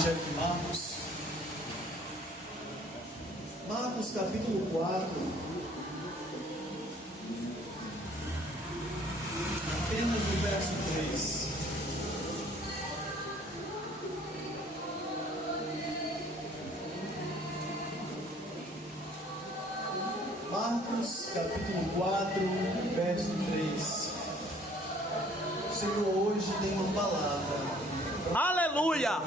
Evangelho de Marcos. Marcos capítulo 4. Apenas o verso 3. Marcos capítulo 4, verso 3. O Senhor hoje tem uma palavra. Aleluia!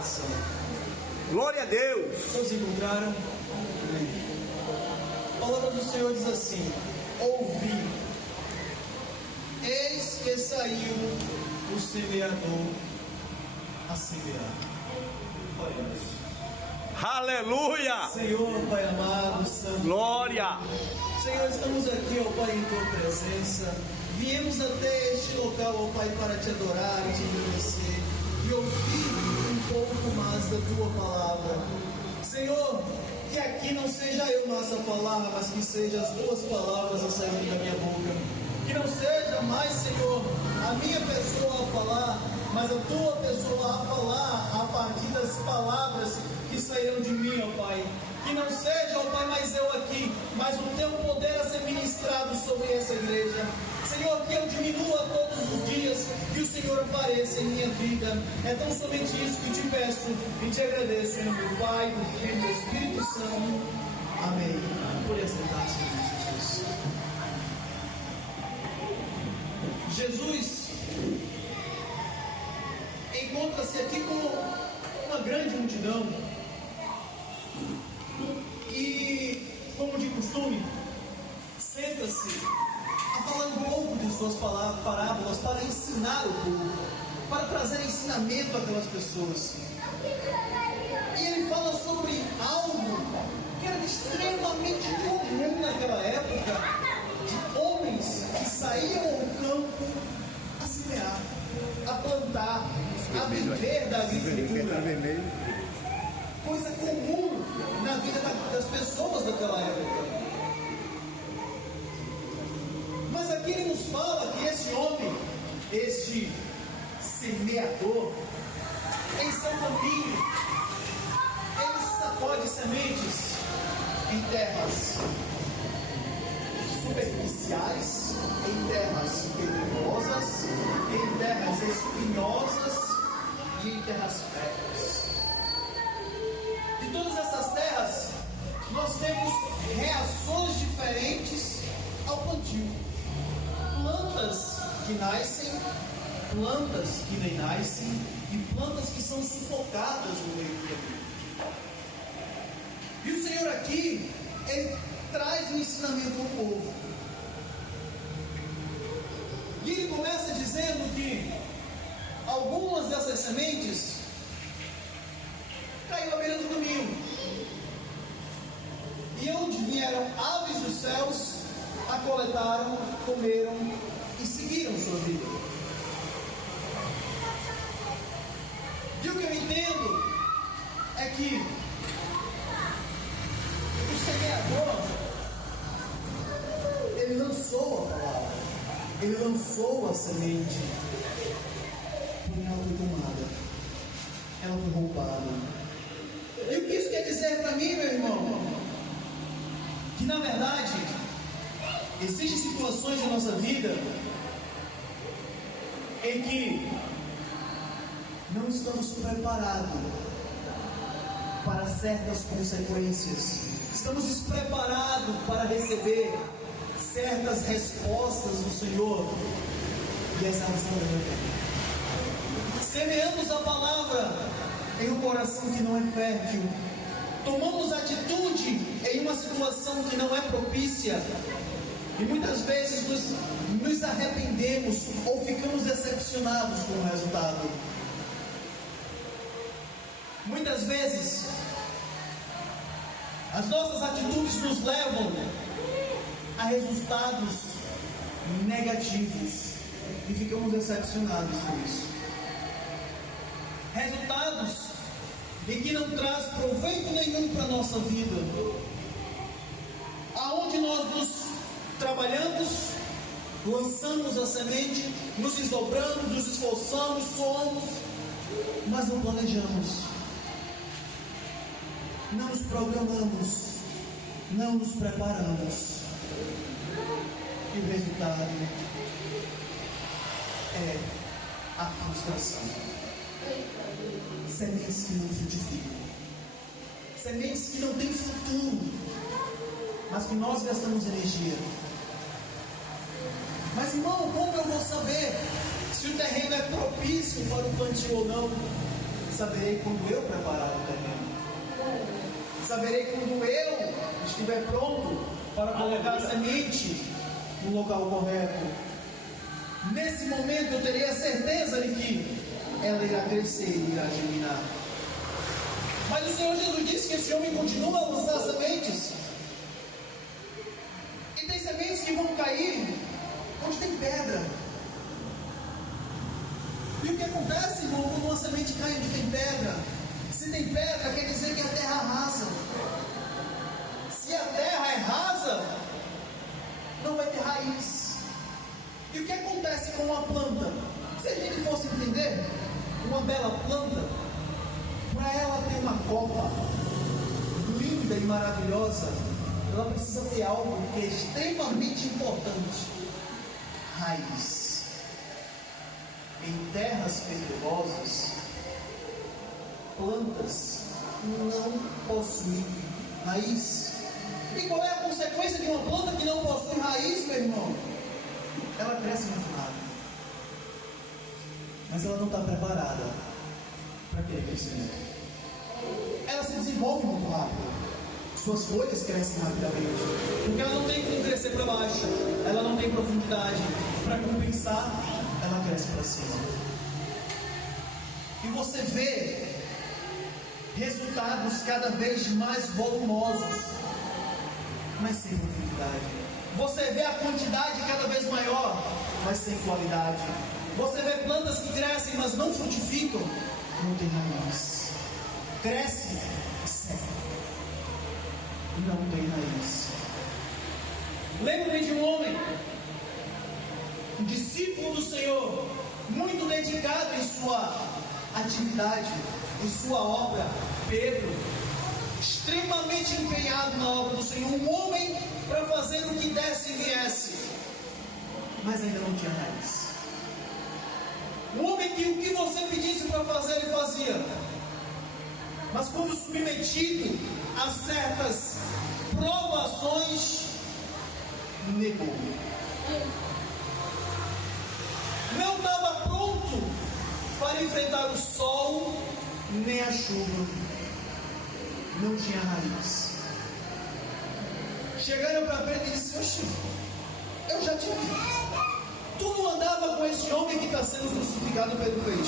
Glória a Deus! Todos encontraram? A palavra do Senhor diz assim: ouvi, eis que saiu o semeador a semear. Oremos. Aleluia! Senhor, Pai amado, Santo, Glória! Senhor, estamos aqui, ó Pai, em Tua presença. Viemos até este local, ó Pai, para Te adorar e Te agradecer e ouvir um pouco mais da Tua palavra. Senhor, que aqui não seja eu mais a falar, mas que sejam as Tuas palavras a saírem da minha boca. Que não seja mais, Senhor, a minha pessoa a falar, mas a Tua pessoa a falar a partir das palavras que sairão de mim, ó Pai. Que não seja, ó Pai, mais eu aqui, mas o Teu poder a ser ministrado sobre essa igreja. Senhor, que eu diminua todos os dias, que o Senhor apareça em minha vida. É tão somente isso que te peço e te agradeço em nome do Pai, do Filho e do Espírito Santo. Amém. Por aceitar, Senhor Jesus. Jesus encontra-se aqui com uma grande multidão e, como de costume, senta-se a falar um pouco de suas parábolas para ensinar o povo, para trazer ensinamento àquelas pessoas. E ele fala sobre algo que era extremamente comum naquela época, de homens que saíam ao campo a semear, a plantar, a viver da agricultura. Coisa comum na vida das pessoas daquela época. Mas aqui ele nos fala que esse homem, este semeador, em seu caminho, ele sacode sementes em terras superficiais, em terras pedregosas, em terras espinhosas e em terras férteis. De todas essas terras, nós temos reações diferentes ao plantio. Plantas que nascem, plantas que nem nascem e plantas que são sufocadas no meio do caminho. E o Senhor aqui, Ele traz um ensinamento ao povo. E Ele começa dizendo que algumas dessas sementes caiu à beira do caminho. E onde vieram aves dos céus, a coletaram, comeram e seguiram sua vida. E o que eu entendo é que o semeador, ele lançou a palavra, ele lançou a semente, porém ela foi tomada, ela foi roubada. E o que isso quer dizer para mim, meu irmão? Que na verdade existem situações na nossa vida em que não estamos preparados para certas consequências, estamos despreparados para receber certas respostas do Senhor, e essa é a razão da minha vida. Semeamos a palavra em um coração que não é fértil, tomamos atitude em uma situação que não é propícia, e muitas vezes nos arrependemos ou ficamos decepcionados com o resultado. Muitas vezes as nossas atitudes nos levam a resultados negativos e ficamos decepcionados com isso. Resultados em que não traz proveito nenhum para a nossa vida, aonde nós nos trabalhamos, lançamos a semente, nos desdobramos, nos esforçamos, somos, mas não planejamos. não nos programamos, não nos preparamos. E o resultado é a frustração. Sementes que não frutificam, sementes que não têm futuro, mas que nós gastamos energia. Mas irmão, como eu vou saber se o terreno é propício para o plantio ou não? Saberei quando eu preparar o terreno. Saberei quando eu estiver pronto para colocar a semente no local correto. Nesse momento eu teria a certeza de que ela irá crescer e irá germinar. Mas o Senhor Jesus disse que esse homem continua a lançar sementes. E tem sementes que vão cair onde tem pedra. E o que acontece, irmão, quando uma semente cai onde tem pedra? Se tem pedra, quer dizer que a terra rasa. Se a terra é rasa, não vai ter raiz. E o que acontece com uma planta? Se a gente fosse entender, uma bela planta, para ela ter uma copa linda e maravilhosa, ela precisa ter algo que é extremamente importante: raiz. Em terras pedregosas, plantas não possuem raiz. E qual é a consequência de uma planta que não possui raiz, meu irmão? Ela cresce muito rápido, mas ela não está preparada para aquele crescimento. Ela se desenvolve muito rápido, suas folhas crescem rapidamente, porque ela não tem como crescer para baixo, ela não tem profundidade. Para compensar, ela cresce para cima. E você vê resultados cada vez mais volumosos, mas sem profundidade. Você vê a quantidade cada vez maior, mas sem qualidade. Você vê plantas que crescem, mas não frutificam, não tem raiz. Cresce e seca, não tem raiz. Lembro-me de um homem, um discípulo do Senhor, muito dedicado em sua atividade, em sua obra, Pedro, extremamente empenhado na obra do Senhor, um homem para fazer o que desse e viesse, mas ainda não tinha raiz. Um homem que o que você pedisse para fazer, ele fazia, mas quando submetido a certas provações, negou. Não estava pronto para enfrentar o sol nem a chuva. Não tinha raiz. Chegaram para Pedro e disse: oxe, eu já te vi. Tu não andava com esse homem que está sendo crucificado? Pedro fez: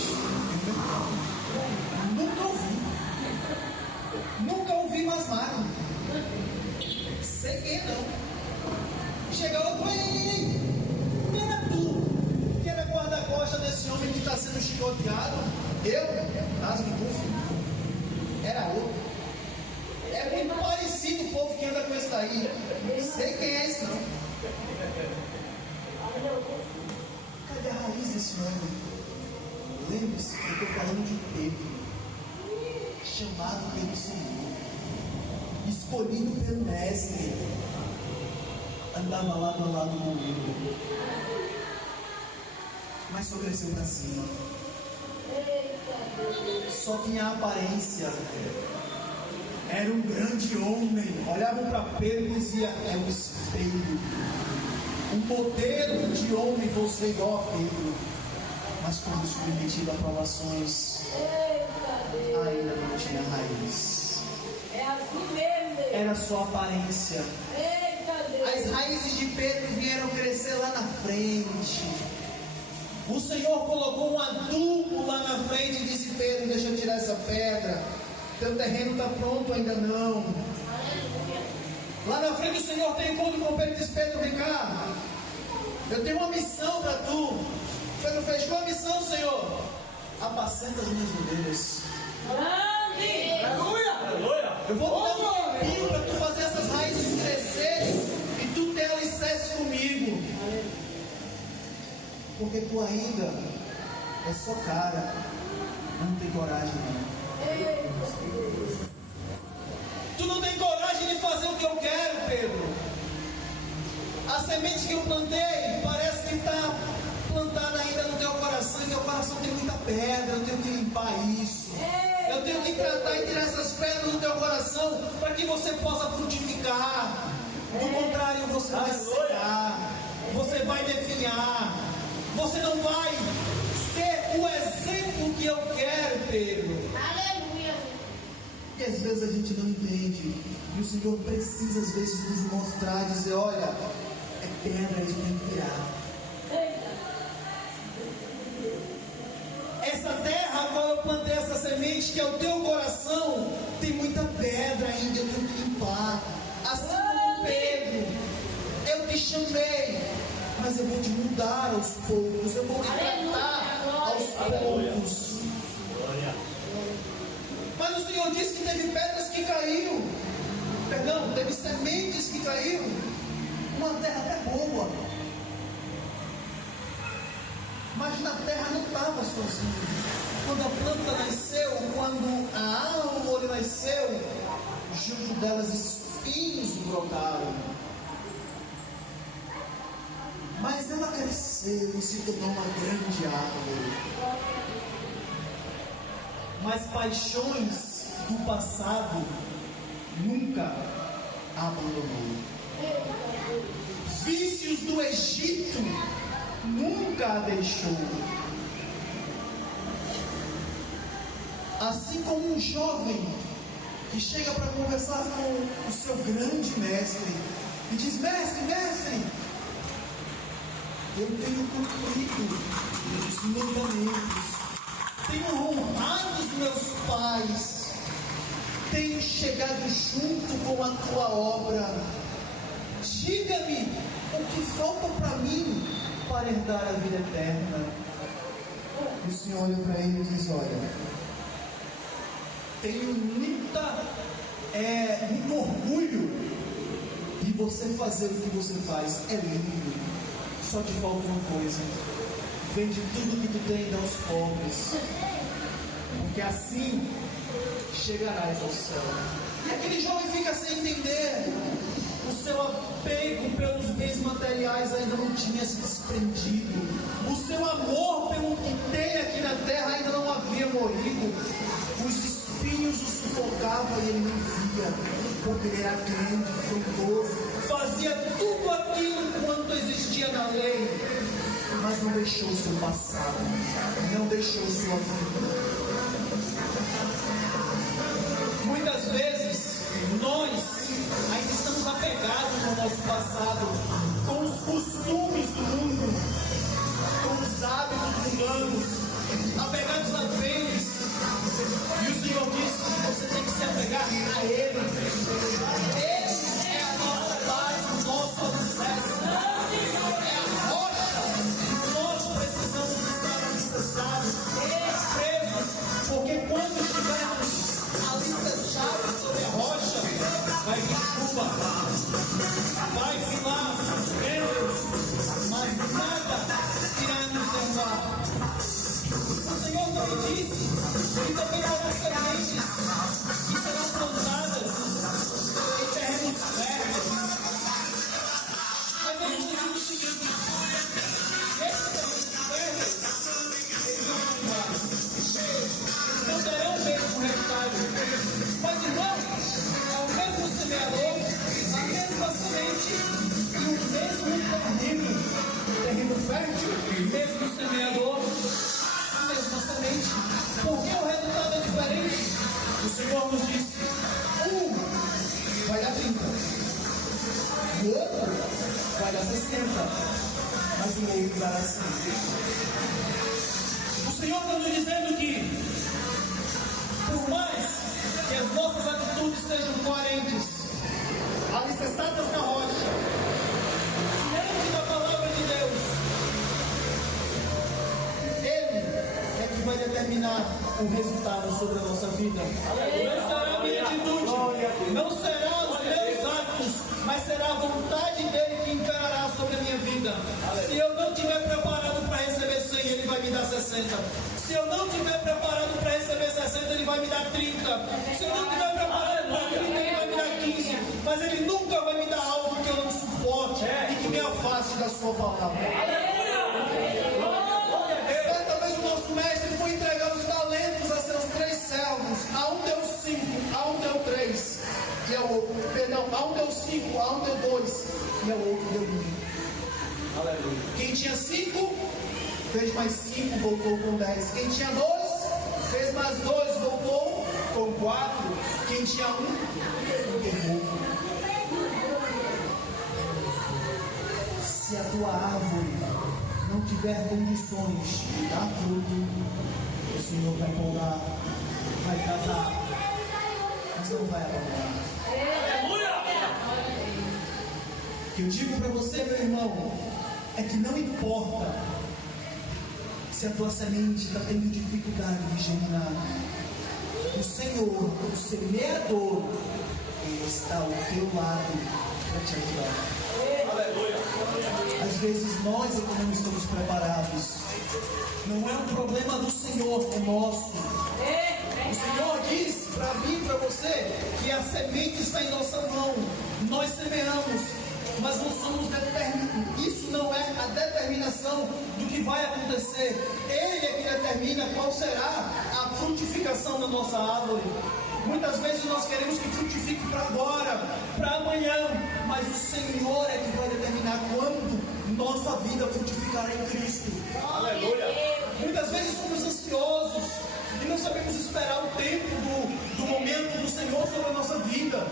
nunca ouvi. Nunca ouvi mais nada. Sei quem não. Chega outro: ei, não era tu que era guarda-costas desse homem que está sendo chicoteado? Eu? Era outro. É muito parecido o povo que anda com esse daí. Sei quem é esse não. Cadê a raiz desse homem? Lembre-se que eu estou falando de Pedro, chamado pelo Senhor, escolhido pelo Mestre, andava lado a lado com ele, mas só cresceu para cima. Só tinha aparência. Era um grande homem. Olhavam para Pedro e diziam: é um espelho, um modelo de homem, você igual a Pedro. Mas quando submetido a provações, ainda não tinha raiz. É assim mesmo. Era só aparência. As raízes de Pedro vieram crescer lá na frente. O Senhor colocou um adubo lá na frente e disse: Pedro, deixa eu tirar essa pedra. Teu terreno está pronto, ainda não. Lá na frente o Senhor tem encontro com Pedro e diz: Pedro, vem cá, eu tenho uma missão para tu. Pedro fez: qual a missão, Senhor? Apacenta as minhas ovelhas. Aleluia! Aleluia! Eu vou te dar um tempinho para tu fazer essas raízes crescerem e tu ter alicerce comigo. Porque tu ainda é só cara, não tem coragem não. semente que eu plantei parece que está plantada ainda no teu coração, e teu coração tem muita pedra. Eu tenho que limpar isso. Eu tenho que tratar e tirar essas pedras do teu coração para que você possa frutificar. Do contrário, você vai secar, você vai definhar, você não vai ser o exemplo que eu quero, Pedro. Aleluia. E às vezes a gente não entende, e o Senhor precisa às vezes nos mostrar, dizer: olha, é pedra, a gente tem que tirar. Essa terra a qual eu plantei essa semente, que é o teu coração, tem muita pedra ainda, eu tenho que limpar. Assim como Pedro, eu te chamei, mas eu vou te mudar aos poucos, eu vou te tratar aos poucos. Mas o Senhor disse que teve pedras que caíram, teve sementes que caíram, uma terra até boa, mas na terra não estava sozinha. Quando a planta nasceu, quando a árvore nasceu, junto delas espinhos brotaram. Mas ela cresceu e se tornou uma grande árvore. Mas paixões do passado nunca a abandonou. Vícios do Egito nunca a deixou. Assim como um jovem que chega para conversar com o seu grande mestre e diz: mestre, eu tenho cumprido os mandamentos, tenho honrado os meus pais, tenho chegado junto com a tua obra. Diga-me o que falta para mim para herdar a vida eterna. E o Senhor olha para ele e diz: olha, tenho muito orgulho de você fazer o que você faz, é lindo, só te falta uma coisa: vende tudo que tu tem e dá aos pobres, porque assim chegarás ao céu. E aquele jovem fica sem entender, o seu apego pelos bens materiais ainda não tinha se desprendido, o seu amor pelo que tem aqui na terra ainda não havia morrido, os espinhos o sufocavam e ele não via, porque ele era grande, frutoso, fazia tudo aquilo quanto existia na lei, mas não deixou o seu passado, não deixou sua vida. Muitas vezes nós ainda estamos apegados ao nosso passado, com os costumes do mundo, com os hábitos mundanos, apegados a bens. E o Senhor disse que você tem que se apegar a Ele. Ele é a nossa paz, o nosso alicerce, é a rocha que nós precisamos estar alicerçados, presos, porque quando estivermos alicerçados sobre a rocha, vai vir chuva, vai vir lá ventos, mas nada irá nos derrubar. O Senhor também disse que também haverá sementes que serão plantadas em terrenos férteis. Mas ele diz o seguinte: esses terrenos férteis, eles não são iguais, não terão o mesmo resultado. Mas irmão, é o mesmo semeador, a mesma semente e o mesmo terreno fértil, mesmo semeador, a mesma semente. Por que o resultado é diferente? O Senhor nos disse: um vai dar 30, o outro vai dar 60, mas o outro dará 100. O Senhor está nos dizendo que, por mais que as nossas atitudes sejam coerentes, alicerçadas na rocha, diante da palavra de Deus, Ele é que vai determinar o resultado sobre a nossa vida. Não será a minha atitude, não será os meus atos, mas será a vontade dele que imperará sobre a minha vida. Se eu não estiver preparado para receber 100, ele vai me dar 60. Se eu não estiver preparado para receber 60, ele vai me dar 30. Se eu não estiver preparado para 30, ele vai me dar 15. Mas ele nunca vai me dar algo que eu não suporte e que me aflige. parte da sua palavra. Certa vez o nosso mestre foi entregar os talentos a seus 3 servos. A um deu 5, a um deu 3. E ao outro, perdão, a um deu 5, a um deu 2. E ao outro deu 1. Aleluia. Quem tinha 5, fez mais 5, voltou com 10. Quem tinha 2, fez mais 2, voltou com 4. Quem tinha 1, queimou. Se a tua árvore não tiver condições de dar fruto, o Senhor vai podar, vai tratar, mas não vai abandonar. O que eu digo para você, meu irmão, é que não importa se a tua semente está tendo dificuldade de germinar, o Senhor, o semeador, Ele está ao teu lado para te ajudar. Às vezes nós é que não estamos preparados. Não é um problema do Senhor, é nosso. O Senhor diz para mim e para você que a semente está em nossa mão. Nós semeamos, mas não somos determinados. Isso não é a determinação do que vai acontecer. Ele é que determina qual será a frutificação da nossa árvore. Muitas vezes nós queremos que frutifique para agora, para amanhã, mas o Senhor é que vai determinar quando nossa vida frutificará em Cristo. Aleluia! Muitas vezes somos ansiosos e não sabemos esperar o tempo do momento do Senhor sobre a nossa vida.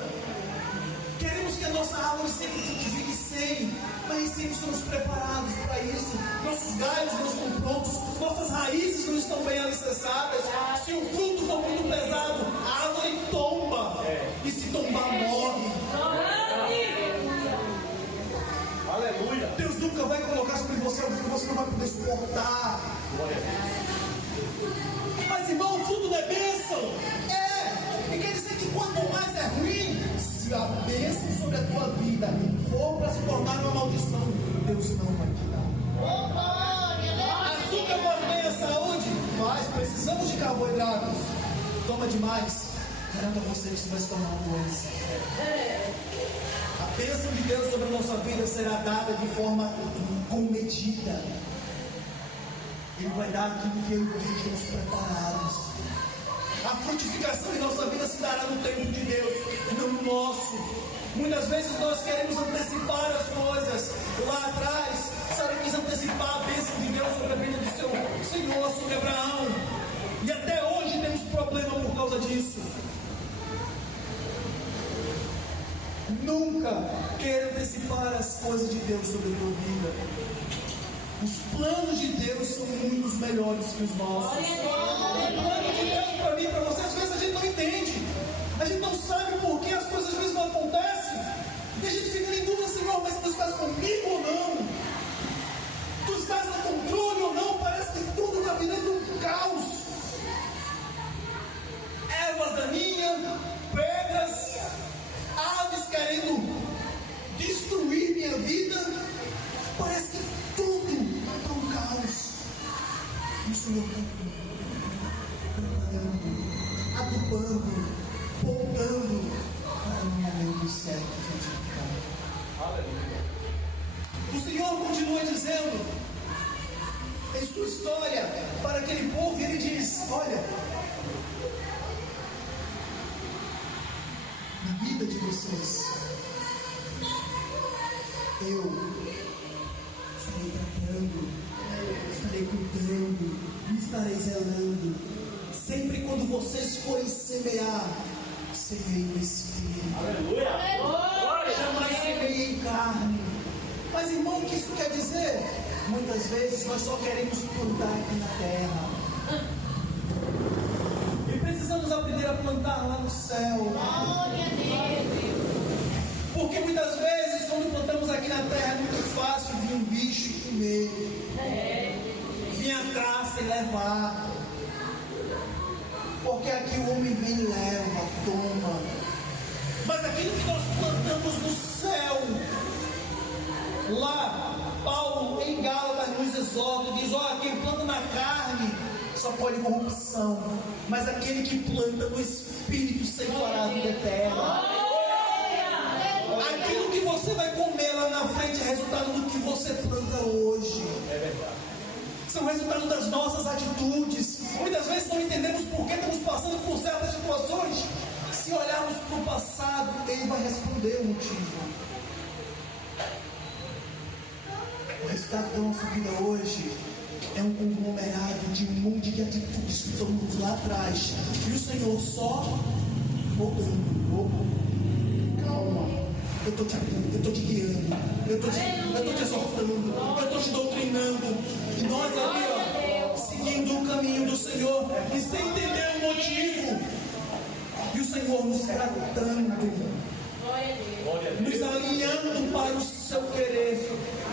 Queremos que a nossa árvore sempre frutifique 100, mas sempre estamos preparados para isso. Nossos galhos não estão prontos, nossas raízes não estão bem alicerçadas. Se o fruto for muito pesado, a árvore tomba, e se tombar, morre. Aleluia! Deus nunca vai colocar sobre você algo que você não vai poder suportar. Mas irmão, o fruto não é bênção. E quer dizer que quanto mais é ruim, se a bênção sobre a tua vida for para se tornar uma maldição, Deus não vai te dar. Açúcar faz bem à saúde? Faz, precisamos de carboidratos. Toma demais, garanto a você que isso vai se tornar uma doença. A bênção de Deus sobre a nossa vida será dada de forma com medida. Ele vai dar aquilo que eu e você estamos preparados. A frutificação em nossa vida se dará no tempo de Deus, não no nosso. Muitas vezes nós queremos antecipar as coisas. Lá atrás, Sara quis antecipar a bênção de Deus sobre a vida do seu Senhor, sobre Abraão. E até hoje temos problema por causa disso. Nunca queira antecipar as coisas de Deus sobre a tua vida. Os planos de Deus são muito melhores que os nossos. O plano de Deus para mim e para você, às vezes a gente não entende. A gente não sabe por que as coisas às vezes não acontecem. E a gente fica em dúvida, Senhor, mas tu estás comigo ou não? Tu estás no controle ou não? Parece que tudo está virando um caos. Ervas daninhas, pedras, aves querendo destruir minha vida. Parece que tudo está um caos. E o Senhor está adubando, poldando para um momento certo frutificar. Aleluia. O Senhor continua dizendo em sua história para aquele povo, e Ele diz: olha, na vida de vocês, eu estarei tratando, estarei cuidando, estarei zelando. Sempre quando vocês forem semear, semeiem no Espírito. Aleluia! Jamais semeiem em carne. Mas irmão, o que isso quer dizer? Muitas vezes nós só queremos plantar aqui na terra. E precisamos aprender a plantar lá no céu. Glória a Deus. Porque muitas vezes, quando plantamos aqui na terra, é muito fácil vir um bicho comer. Vir a caça e levar. Porque aqui o homem vem e leva, toma. Mas aquilo que nós plantamos no céu, lá, Paulo em Gálatas nos exorta, diz: olha, quem planta na carne só pode corrupção, mas aquele que planta no Espírito ceifará a vida eterna. Aquilo que você vai comer lá na na frente é resultado do que você planta hoje. É verdade. São resultado das nossas atitudes. Muitas vezes não entendemos por que estamos passando por certas situações. Se olharmos para o passado, Ele vai responder o motivo. O resultado da nossa vida hoje é um conglomerado de um monte de atitudes que tomamos lá atrás. E o Senhor só voltando. Calma. Eu estou te guiando. Eu estou te exortando. Eu estou te doutrinando. E nós ali, ó, seguindo o caminho do Senhor. E sem entender o motivo. E o Senhor nos tratando. Nos alinhando para o seu querer.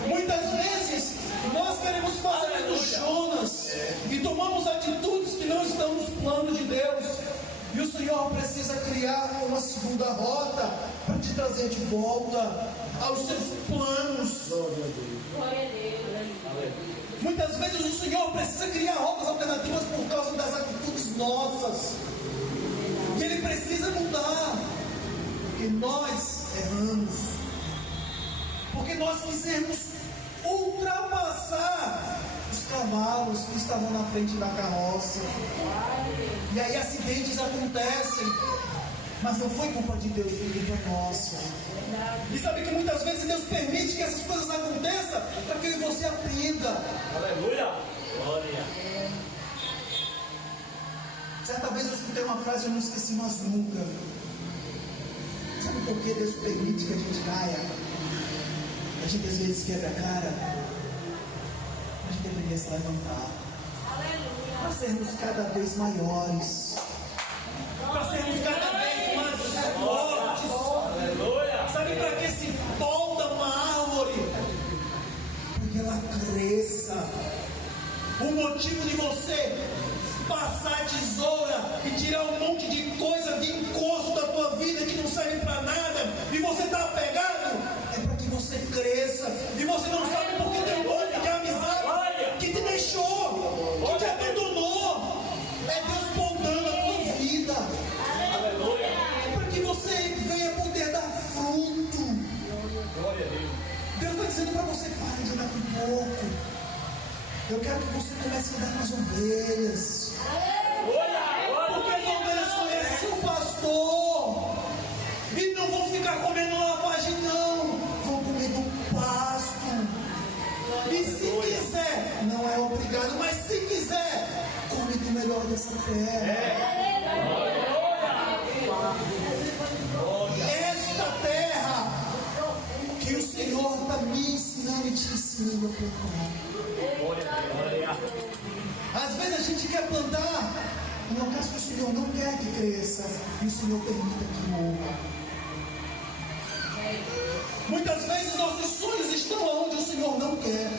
Muitas vezes nós queremos fazer do Jonas e tomamos atitudes que não estão nos planos de Deus. E o Senhor precisa criar uma segunda rota para te trazer de volta aos seus planos. Muitas vezes o Senhor precisa criar rotas alternativas por causa das atitudes nossas. E Ele precisa mudar. Porque nós erramos. Porque nós quisemos ultrapassar os cavalos que estavam na frente da carroça. E aí acidentes acontecem. Mas não foi culpa de Deus, foi culpa nossa. E sabe que muitas vezes Deus permite que essas coisas aconteçam para que você aprenda. Aleluia. Glória. Certa vez eu escutei uma frase e eu não esqueci mais nunca. Sabe por que Deus permite que a gente caia? A gente às vezes quebra a cara. A gente deveria se levantar. Para sermos cada vez maiores. Para sermos cada vez mais fortes. Aleluia. Sabe para que se polda uma árvore? Para que ela cresça. O motivo de você passar a tesoura e tirar um monte de coisa de encosto da tua vida que não serve para nada e você está apegado, é para que você cresça. E você não sabe porque tem um monte de amizade que te deixou, que te abandonou. É Deus poldando a tua vida. É para que você venha poder dar fruto. Deus está dizendo para você: pare de andar com pouco. Eu quero que você comece a andar com as ovelhas. Porque as ovelhas conhecem seu pastor. E não vão ficar comendo lavagem, não. Vão comer do pasto. E se quiser, não é obrigado, mas se quiser, come do melhor dessa terra. Esta terra que o Senhor está me ensinando e te ensinando a plantar. Às vezes a gente quer plantar em um caso que o Senhor não quer que cresça e o Senhor permita que morra. Muitas vezes nossos sonhos estão onde o Senhor não quer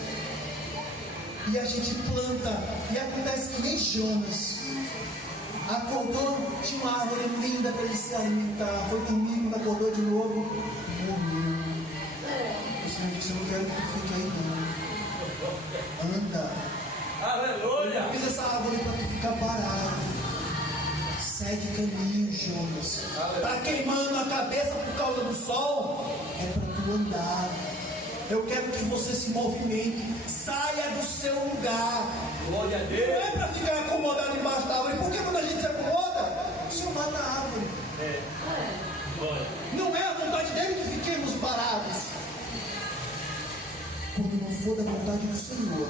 e a gente planta e acontece que nem Jonas acordou, tinha uma árvore linda para ele se alimentar, foi dormir, quando acordou de novo, morreu. O Senhor disse: eu não quero que tu fique aí não, anda. Aleluia. Eu fiz essa árvore para tu ficar parado. Segue caminho, Jonas. Está queimando a cabeça por causa do sol? É para tu andar. Eu quero que você se movimente. Saia do seu lugar. Glória a Deus. Não é para ficar acomodado embaixo da árvore. Porque quando a gente se acomoda, o Senhor mata a árvore. Não é a vontade dele que fiquemos parados. Quando não for da vontade do Senhor,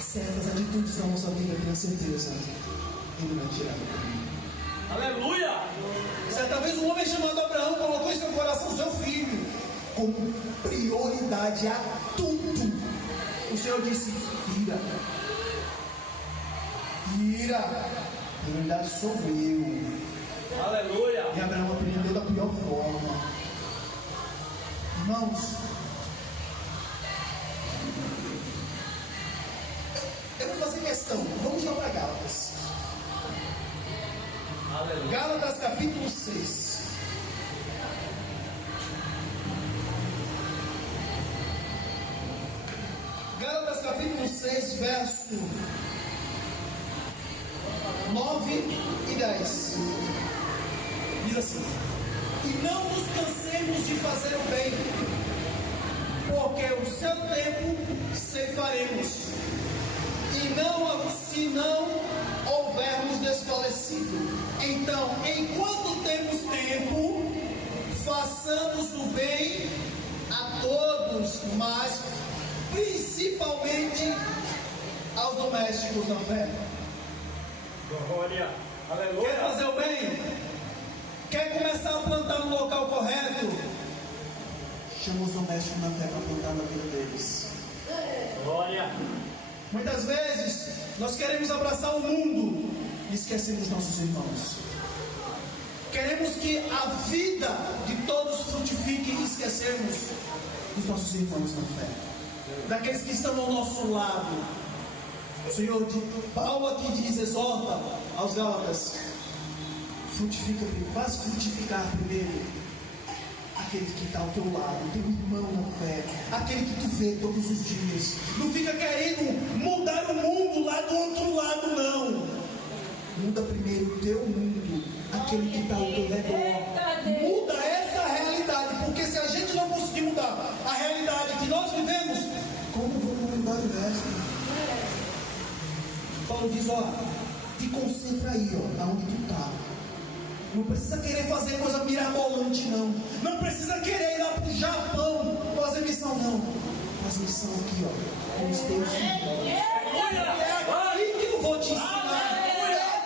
certas atitudes da nossa vida, tenha certeza, Ele vai tirar. Aleluia. Certa vez um homem chamado Abraão colocou em seu coração seu filho como prioridade a tudo. O Senhor disse: ira, prioridade sou eu. Aleluia. E Abraão aprendeu da pior forma. Irmãos, eu vou fazer questão. Vamos lá para Gálatas. Aleluia. Gálatas capítulo 6. Gálatas capítulo 6, verso 9 e 10. Diz assim: e não nos cansemos de fazer o bem, porque o seu tempo ceifaremos, e não, se não houvermos desfalecido. Então, enquanto temos tempo, façamos o bem a todos, mas principalmente aos domésticos da fé. Glória. Aleluia. Quer fazer o bem? Quer começar a plantar no local correto? Chama os domésticos na fé para plantar na vida deles. Glória. Muitas vezes nós queremos abraçar o mundo e esquecemos nossos irmãos. Queremos que a vida de todos frutifique e esquecemos dos nossos irmãos na fé, daqueles que estão ao nosso lado. O Senhor, Paulo aqui diz, exorta aos Gálatas: frutifica, faz frutificar primeiro aquele que está ao teu lado, teu irmão na fé, aquele que tu vê todos os dias. Não fica querendo mudar o mundo lá do outro lado, não. Muda primeiro o teu mundo, aquele que está ao teu redor. Muda essa realidade, porque se a gente não conseguir mudar a realidade que nós vivemos, como vamos mudar o resto? Paulo diz: ó, te concentra aí, ó, aonde tu está. Não precisa querer fazer coisa mirabolante, não. Não precisa querer ir lá para o Japão fazer missão, não. Faz missão aqui, ó, com os teus filhos.